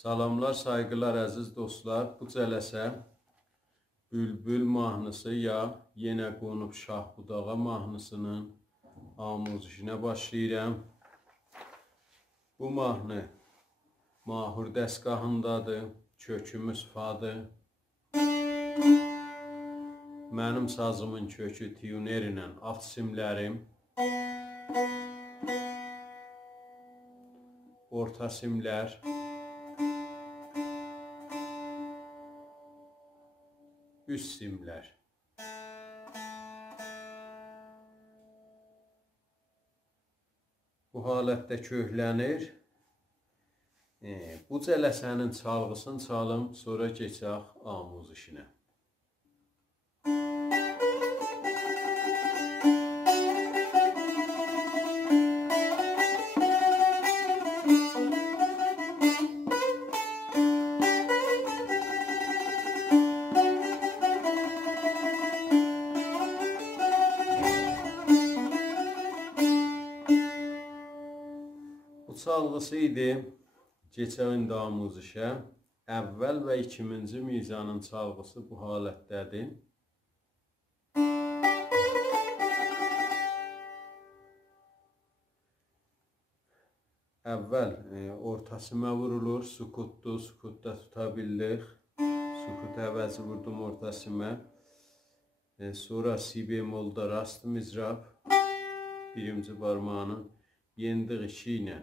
Salamlar, saygılar əziz dostlar. Bu cələsə Bülbül mahnısı ya Yenə qonub şah budağa mahnısının amuzişinə başlayıram. Bu mahnı mahur dəstgahındadır, kökümüz fadır. Mənim sazımın kökü tiyuner ilə alt simlərim. Orta simlər. Üst simlər. Bu halətdə köklənir. Bu cələsənin çalğısını çalım, sonra keçək amuzişinə. Bu çalğısı idi. Keçək indi amuzişə. Əvvəl və ikinci mizanın çalğısı bu halətdədir. Əvvəl orta simə vurulur, sukutdur, sukutda tuta bildik. Sukut əvəzi vurdum orta simə. Sonra si bemolda rast mizrab. Birinci barmağını yendik 2 ilə.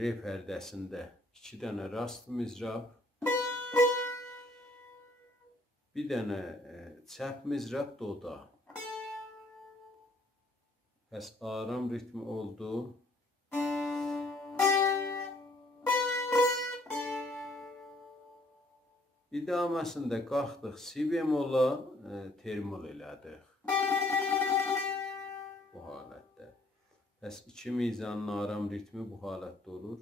Re pərdəsində 2 dənə rast mizrab, bir dənə çəp mizrab doda. Bəs aram ritmi oldu. İdaməsində qalxdıq si bemola, termol elədik. Bu halətdə. Bəs 2 mizanın aram ritmi bu halətdə olur.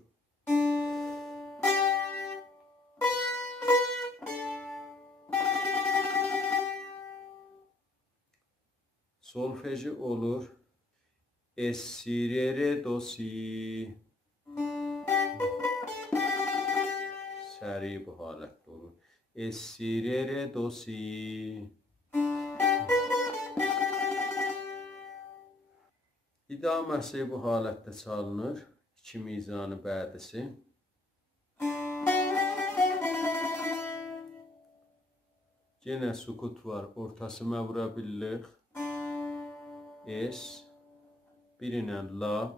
Solfeji olur. Es, si, re, do, si. Səri bu halətdə olur. Es, si, re, do, si. İdaməsi bu halətdə çalınır. 2 mizanı bədisi. Yenə sukut var. Ortasına vura bildik. Es. Bir ilə la.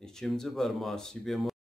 İkinci barmağı si bemol.